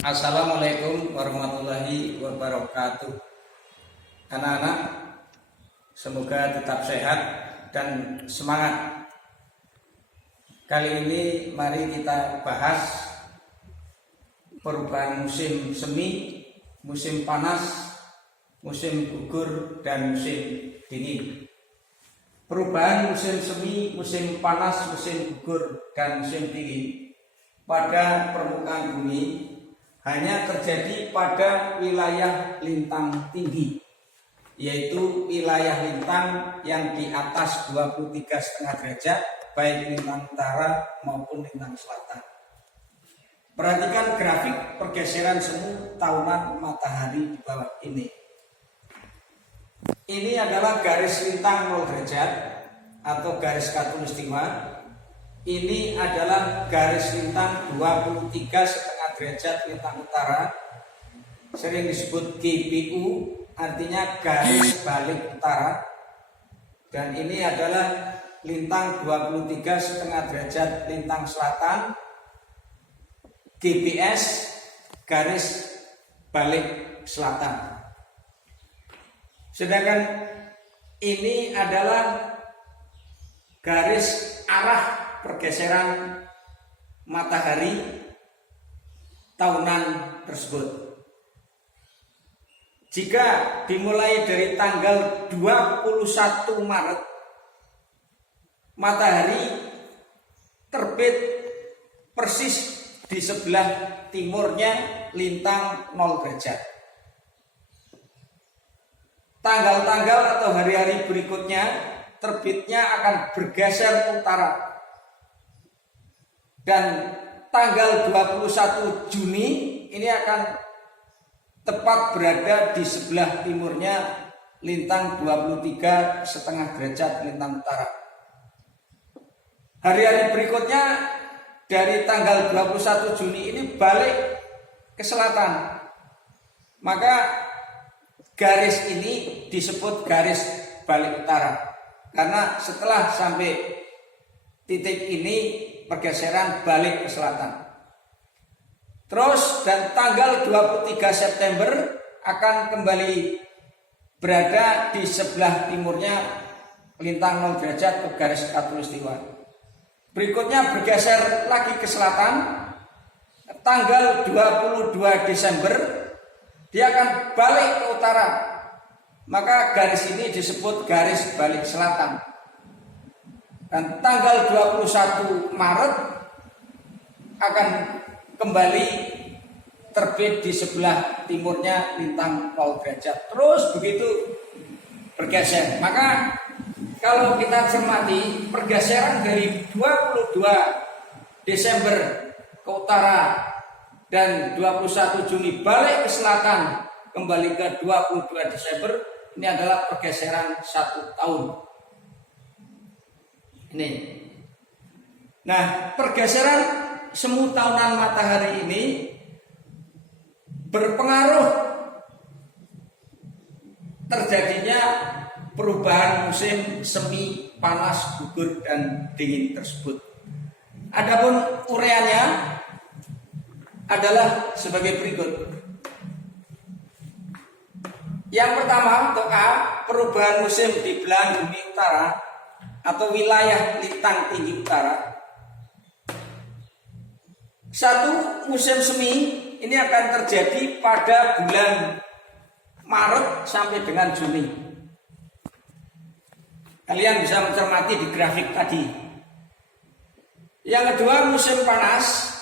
Assalamualaikum warahmatullahi wabarakatuh. Anak-anak, semoga tetap sehat dan semangat. Kali ini mari kita bahas perubahan musim semi, musim panas, musim gugur, dan musim dingin. Perubahan musim semi, musim panas, musim gugur, dan musim dingin pada permukaan bumi hanya terjadi pada wilayah lintang tinggi, yaitu wilayah lintang yang di atas 23,5 derajat, baik lintang utara maupun lintang selatan. Perhatikan grafik pergeseran semu tahunan matahari di bawah ini. Ini adalah garis lintang 0 derajat atau garis khatulistiwa. Ini adalah garis lintang 23,5 derajat lintang utara, sering disebut GBU, artinya garis balik utara. Dan ini adalah lintang 23,5 derajat lintang selatan, GPS, garis balik selatan. Sedangkan ini adalah garis arah pergeseran matahari tahunan tersebut. Jika dimulai dari tanggal 21 Maret, matahari terbit persis di sebelah timurnya lintang 0 derajat. Tanggal-tanggal atau hari-hari berikutnya terbitnya akan bergeser ke utara. Dan tanggal 21 Juni ini akan tepat berada di sebelah timurnya lintang 23,5 derajat lintang utara. Hari-hari berikutnya dari tanggal 21 Juni ini balik ke selatan. Maka garis ini disebut garis balik utara, karena setelah sampai titik ini pergeseran balik ke selatan. Terus dan tanggal 23 September akan kembali berada di sebelah timurnya lintang 0 derajat ke garis khatulistiwa. Berikutnya bergeser lagi ke selatan. Tanggal 22 Desember dia akan balik ke utara. Maka garis ini disebut garis balik selatan. Dan tanggal 21 Maret akan kembali terbit di sebelah timurnya lintang 0 derajat. Terus begitu bergeser. Maka kalau kita cermati pergeseran dari 22 Desember ke utara dan 21 Juni balik ke selatan kembali ke 22 Desember, ini adalah pergeseran 1 tahun. Ini. Nah, pergeseran semu tahunan matahari ini berpengaruh terjadinya perubahan musim semi, panas, gugur, dan dingin tersebut. Adapun ureannya adalah sebagai berikut. Yang pertama, untuk A, perubahan musim di belahan bumi utara atau wilayah lintang tinggi utara. Satu, musim semi ini akan terjadi pada bulan Maret sampai dengan Juni. Kalian bisa mencermati di grafik tadi. Yang kedua, musim panas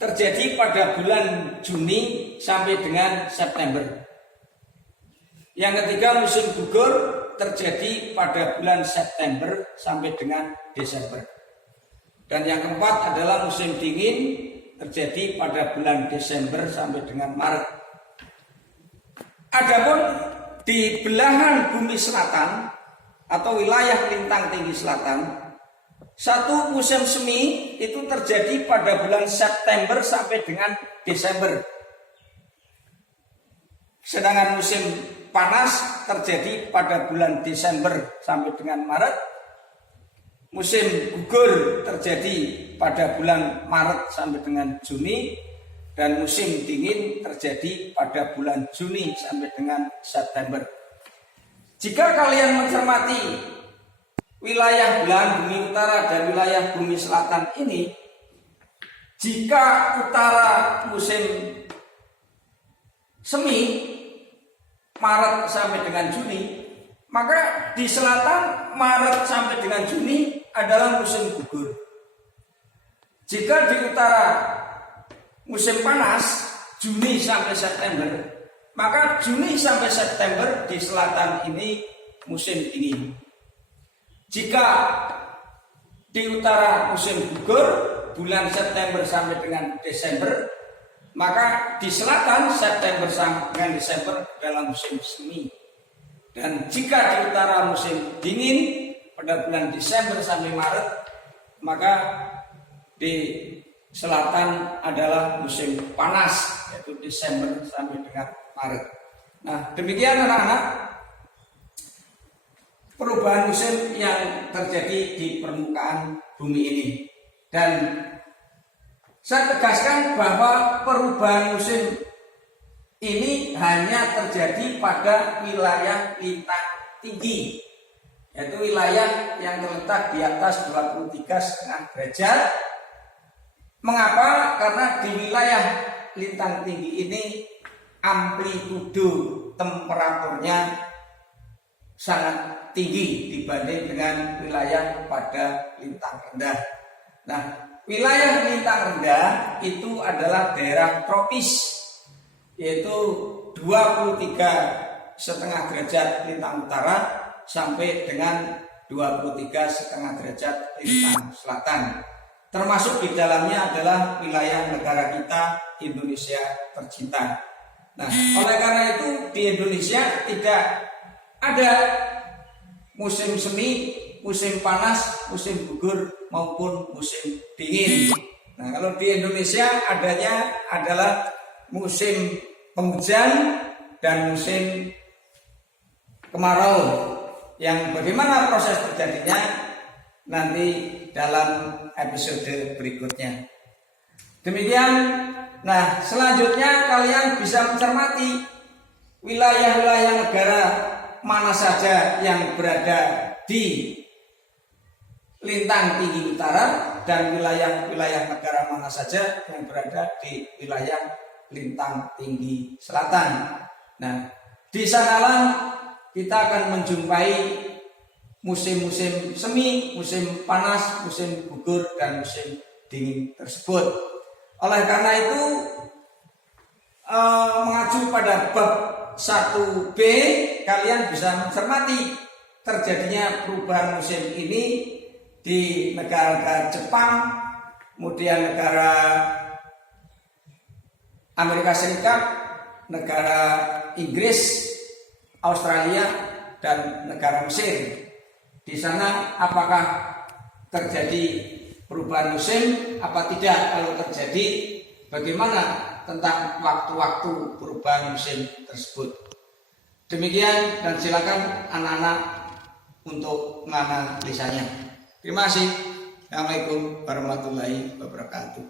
terjadi pada bulan Juni sampai dengan September. Yang ketiga, musim gugur terjadi pada bulan September sampai dengan Desember. Dan yang keempat adalah musim dingin terjadi pada bulan Desember sampai dengan Maret. Adapun di belahan bumi selatan atau wilayah lintang tinggi selatan, satu musim semi itu terjadi pada bulan September sampai dengan Desember. Sedangkan musim panas terjadi pada bulan Desember sampai dengan Maret. Musim gugur terjadi pada bulan Maret sampai dengan Juni. dan musim dingin terjadi pada bulan Juni sampai dengan September. Jika kalian mencermati wilayah belahan bumi utara dan wilayah bumi selatan ini, jika utara musim semi Maret sampai dengan Juni, maka di selatan Maret sampai dengan Juni adalah musim gugur. Jika di utara musim panas Juni sampai September, maka Juni sampai September di selatan ini musim dingin. Jika di utara musim gugur bulan September sampai dengan Desember, maka di selatan September sampai dengan Desember dalam musim semi. Dan jika di utara musim dingin pada bulan Desember sampai Maret, maka di selatan adalah musim panas, yaitu Desember sampai dengan Maret. Nah, demikian anak-anak perubahan musim yang terjadi di permukaan bumi ini. Dan saya tegaskan bahwa perubahan musim ini hanya terjadi pada wilayah lintang tinggi, yaitu wilayah yang terletak di atas 23,5 derajat. Mengapa? Karena di wilayah lintang tinggi ini amplitudo temperaturnya sangat tinggi dibanding dengan wilayah pada lintang rendah. Nah, wilayah lintang rendah itu adalah daerah tropis, yaitu 23,5 derajat lintang utara sampai dengan 23,5 derajat lintang selatan. Termasuk di dalamnya adalah wilayah negara kita, Indonesia tercinta. Nah, oleh karena itu di Indonesia tidak ada musim semi, musim panas, musim gugur maupun musim dingin. Nah, kalau di Indonesia adanya adalah musim penghujan dan musim kemarau. Yang bagaimana proses terjadinya nanti dalam episode berikutnya. Demikian. Nah, selanjutnya kalian bisa mencermati wilayah-wilayah negara mana saja yang berada di lintang tinggi utara dan wilayah-wilayah negara mana saja yang berada di wilayah lintang tinggi selatan. Nah, di sanalah kita akan menjumpai musim-musim semi, musim panas, musim gugur, dan musim dingin tersebut. Oleh karena itu, mengacu pada bab 1b, kalian bisa mencermati terjadinya perubahan musim ini di negara Jepang, kemudian negara Amerika Serikat, negara Inggris, Australia, dan negara Mesir. Di sana apakah terjadi perubahan musim apa tidak? Kalau terjadi, bagaimana tentang waktu-waktu perubahan musim tersebut? Demikian, dan silakan anak-anak untuk menganalisanya. Terima kasih. Assalamualaikum warahmatullahi wabarakatuh.